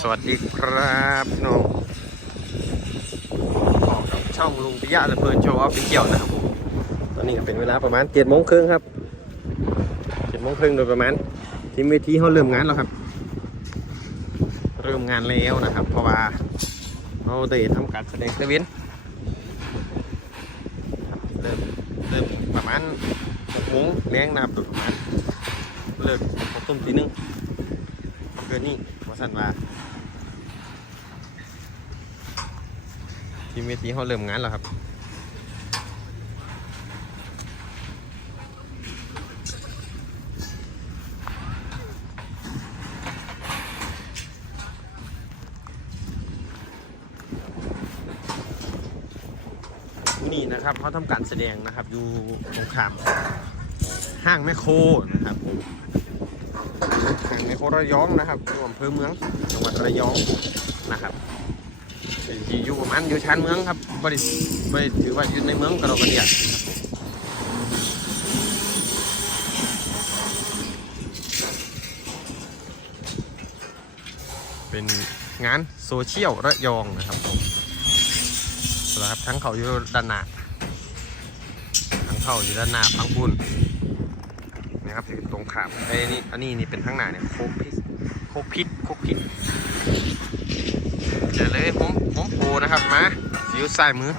สวัสดีครับน้องออกกับช่องลุงปิยะและเพลินโชว์ออฟฟิเชียลนะครับผมตอนนี้ก็เป็นเวลาประมาณเจ็ดโมงครึ่งครับเจ็ดโมงครึ่งโดยประมาณ ทีมเวทีเขาเริ่มงานแล้วครับ เริ่มงานแล้วนะครับ เพราะว่าเราได้ทำการแสดงเซเว่นเริ่มเริ่มประมาณหกโมงแรงนะครับโดยประมาณเลิกหกทุ่มทีนึงเกินนี่ว่าสันว่า ทีมเวทีเขาเริ่มงานแล้วครับนี่นะครับเขาทำการแสดงนะครับอยู่ตรงข้ามห้างแมคโครนะครับห้างแมคโครระยองนะครับอำเภอเมืองจังหวัดระยองนะครับ อยู่ประมาณอยู่ชานเมืองครับบริบริถือว่าอยู่ในเมืองกระโดดกระเดียดเป็นงานโซเชียลระยองนะครับผมนะครับทั้งเขาอยู่ด้านหน้าทั้งเขาอยู่ด้านหน้าฟังบุญนี่ครับอยู่ตรงขามไอ้นี่อันนี้นี่เป็นทั้งหน้าเนี่ยโคกพิษโคกพิษโคกพิษ เดี๋ยวเลยผมผมโผล่นะครับมาอยู่ซ้ายมือ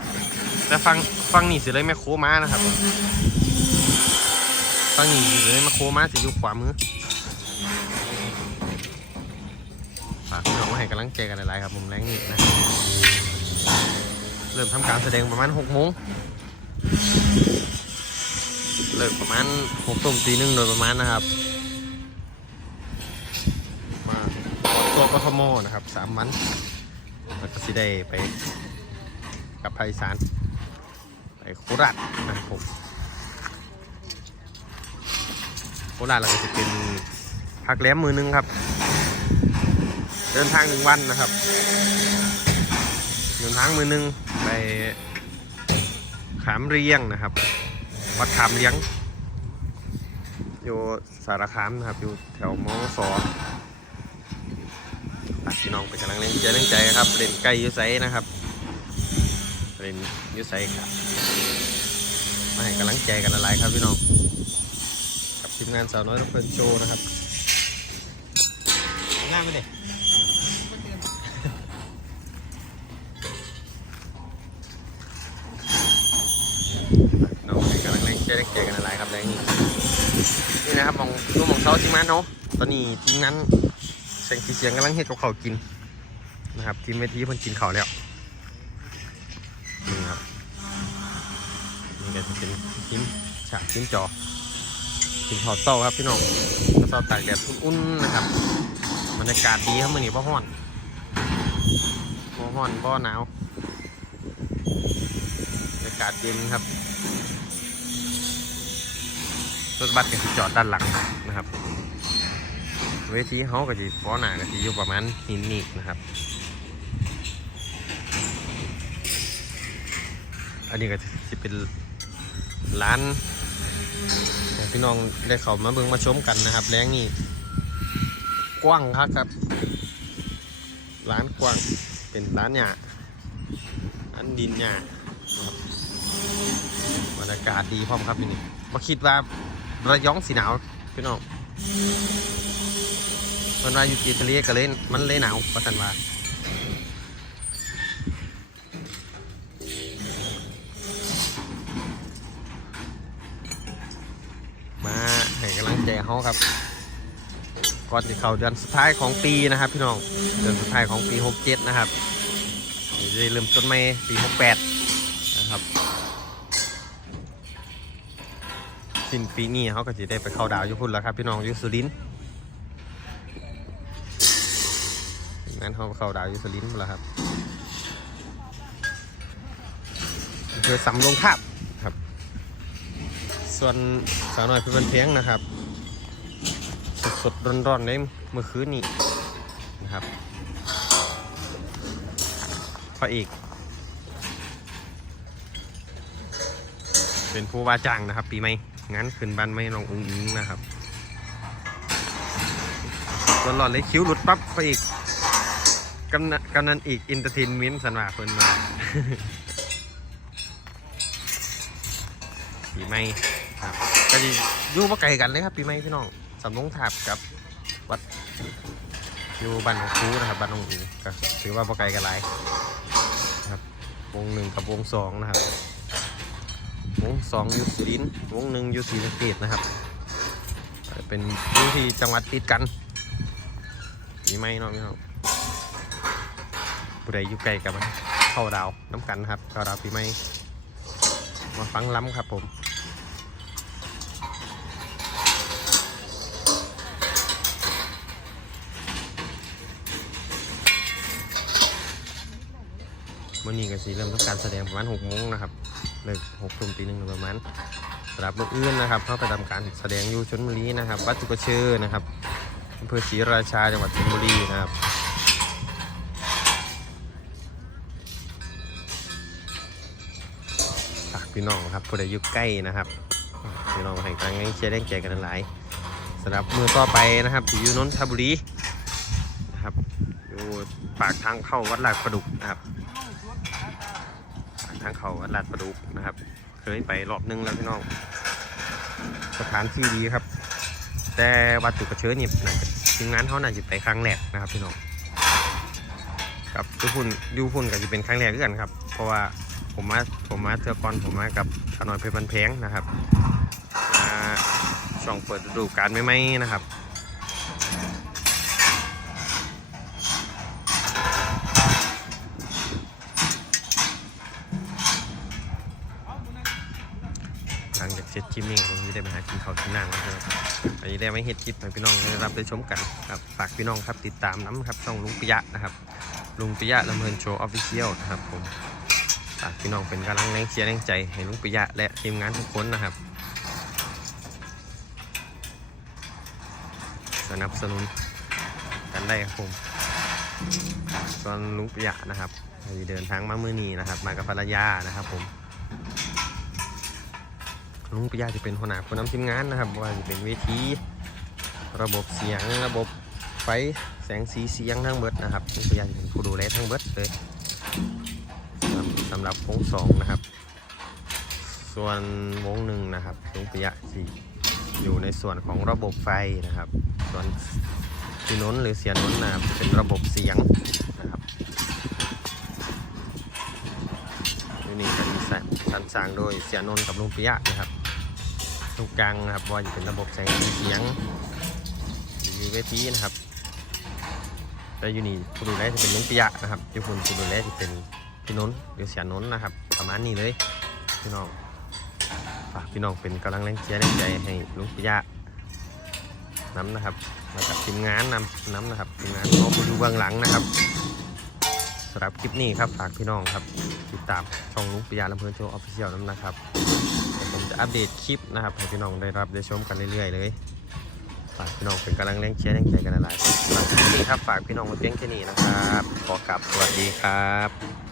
แต่ฟังฟังนี่สิเลยแม่โคมานะครับฟังนี่สิเลยแม่โคมาสิอยู่ขวามือฝากพี่น้องมาให้กำลังใจกันหลายๆครับผมแรงนี่นะเริ่มทำการแสดงประมาณหกโมงเลิกประมาณหกทุ่มตีหนึ่งโดยประมาณนะครับมาตัวกทมนะครับสามวัน แล้วก็สิได้ไปกับภาคอีสานไปโคราชนะครับผมโคราชเราก็จะเป็นพักแล้มมือนึงครับ เดินทางหนึ่งวันนะครับ เดินทางมือนึงไปขามเรียงนะครับ วัดขามเรียงอยู่สารคามนะครับอยู่แถวมอสอ พี่น้องเป็นกำลังแรงใจแรงใจครับเล่นไก่ยูไซนะครับเล่นยูไซครับมาให้กำลังใจกันอะไรครับพี่น้องกับทีมงานสาวน้อยรบเพลินโชว์นะครับง่ายไหมเด็กน้องให้กำลังแรงใจแรงใจกันอะไรครับแรงนี้นี่นะครับมองดูมองเสาทีมงานเนาะตอนนี้ทีมงาน สียงสีเสียงกำลังเฮ็ดกับเขากินนะครับทีมเวทีเพิ่นกินเขาแล้วนี่ครับนี่ก็จะเป็นทีมฉากทีมจอทีมหอเต้าครับพี่น้องกระสอบตากแดดอุ่นๆนะครับบรรยากาศดีครับมื่อนี้พ่อห้อนพ่ห้อนพ่หนาวบรรยากาศเย็นครับรถบัสก็จะจอดด้านหลังครับ เวทีเขาก็จะฟ้อหนาก็จะอยู่ประมาณหินนี่นะครับ อันนี้ก็จะเป็นร้านพี่น้องได้เข้ามาเบิ่งมาชมกันนะครับ แรงนี่กว้างครับครับ ร้านกว้างเป็นร้านหยาอันดินหยาบรรยากาศดีพร้อมครับที่นี่มาคิดว่าระยองสีหนาวพี่น้อง มันว่าอยู่ที่ทะเลก็เลยมันเลยหนาวประทันว่ามาให้กำลังใจเขาครับ ก่อนที่เข้าเดือนสุดท้ายของปีนะครับ พี่น้อง เดือนสุดท้ายของปี 67 นะครับจะเริ่มต้นใหม่ปี 68 นะครับสิ้นปีนี้เขาก็จะได้ไปเข้าดาวยุพุนแล้วครับ พี่น้องยุสุรินทร์ งั้นเขาเข้าดาวอยูสลินแล้วครับคือสำลงภาพครับ ส่วนสาวน้อยเพื่อนเพียงนะครับสดสดร้อนร้อนๆเลยเมื่อคืนนี้นะครับพระเอกเป็นผู้ว่าจ้างนะครับ ปีใหม่งั้นขึ้นบ้านไม่ลองอุ้งอิงนะครับร้อนๆเลยคิ้วหลุดปั๊บพระเอก กำนันกำนันอีกอินเตอร์เทนเมนสันว่าคนมาปีใหม่ครับก็จะอยู่บ่ไกลกันเลยครับ ปีใหม่พี่น้องสำนงถาบกับวัดอยู่บ้านหนองครูนะครับบ้านหนองอูก็ถือว่าบ่ไกลกันหลายครับวงหนึ่งกับวงสองนะครับวงสองอยู่สุรินทร์วงหนึ่งอยู่ศรีสะเกษนะครับ เป็นอยู่ที่จังหวัดติดกันมีไหมเนาะพี่น้อง ผู้ใดอยู่ไกลกับมันเข้าดาวน้ำกันครับเข้าดาวปีใหม่มาฟังล้ำครับผมวันนี้ก็สีเริ่มทำการแสดงประมาณหกโมงนะครับเลิกหกทุ่มตีหนึ่งประมาณสำหรับลูกอื่นนะครับเข้าไปทำการแสดงอยู่ชนบุรีนะครับ วัดจุกเชอนะครับอำเภอศรีราชาจังหวัดชลบุรีนะครับ พี่น้องครับผู้ใดอยู่ใกล้นะครับพี่น้องให้กำลังเชียร์แรงใจกันหลายสำหรับมือต่อไปนะครับอยู่นนทบุรีนะครับอยู่ปากทางเข้าวัดลาดประดุกนะครับทางเข้าวัดลาดประดุกนะครับ เคยไปรอบนึงแล้วพี่น้องสถานที่ดีครับ แต่วัดจุกระเชิญนี่น่าจะทีมงานเขาน่าจะไปครั้งแรกนะครับพี่น้องครับดูพุ่นดูพุ่นก็จะเป็นครั้งแรกด้วยกันครับ เพราะว่า ผมมาผมมาเทือกก่อนผมมากับขนอยเพชรบันเพงนะครับช่องเปิดดูกาลไม่ไหมนะครับหลังจากเสร็จคลิปนี้ผมจะได้ไปหากินข้าวที่นั่งแล้วนะครับอันนี้ได้ไม่เห็ดคลิปให้พี่น้องได้รับได้ชมกันครับฝากพี่น้องครับติดตามน้ำครับช่องลุงปิยะนะครับลุงปิยะลำเพลินโชว์ออฟฟิเชียลนะครับผม ฝากพี่น้องเป็นกำลังแรงเชียร์แรงใจให้ลุงปิยะและทีมงานทุกคนนะครับ สนับสนุนกันได้ครับผมส่วนลุงปิยะนะครับเดินทางมาเมือนี้นะครับ มากับภรรยานะครับผมลุงปิยะจะเป็นหัวหน้าผู้นำทีมงานนะครับว่าจะเป็นเวทีระบบเสียงระบบไฟแสงสีเสียงทั้งเบิดนะครับลุงปิยะจะเป็นผู้ดูแลทั้งเบิดเลย สำหรับวงสองนะครับ ส่วนวงหนึ่งนะครับลุงปิยะที่อยู่ในส่วนของระบบไฟนะครับ ส่วนที่นนหรือเสียนนนะครับเป็นระบบเสียงนะครับที่นี่ก็มีสรสร้างโดยเสียนนกับลุงปิยะนะครับตรงกลางนะครับว่าจะเป็นระบบแสงสีเสียงอยู่เวทีนะครับแต่อยู่นี่ผู้ดูแลจะเป็นลุงปิยะนะครับอยู่คนผู้ดูแลจะเป็น พี่นนท์หรือเสียนนท์นะครับ ประมาณนี้เลยพี่น้องฝากพี่น้องเป็นกำลังแรงเชียร์แรงใจให้ลุงปิยะน้ำนะครับมากับทีมงานนำน้ำนะครับทีมงานเขาผู้ดูเบื้องหลังนะครับสำหรับคลิปนี้ครับฝากพี่น้องครับติดตามช่องลุงปิยะลำเพลินโชว์ออฟฟิเชียลน้ำนะครับผมจะอัปเดตคลิปนะครับให้พี่น้องได้รับได้ชมกันเรื่อยๆเลยฝากพี่น้องเป็นกำลังแรงเชียร์แรงใจกันหลายๆสำหรับคลิปนี้ครับฝากพี่น้องไว้เพียงแค่นี้นะครับขอกลับสวัสดีครับ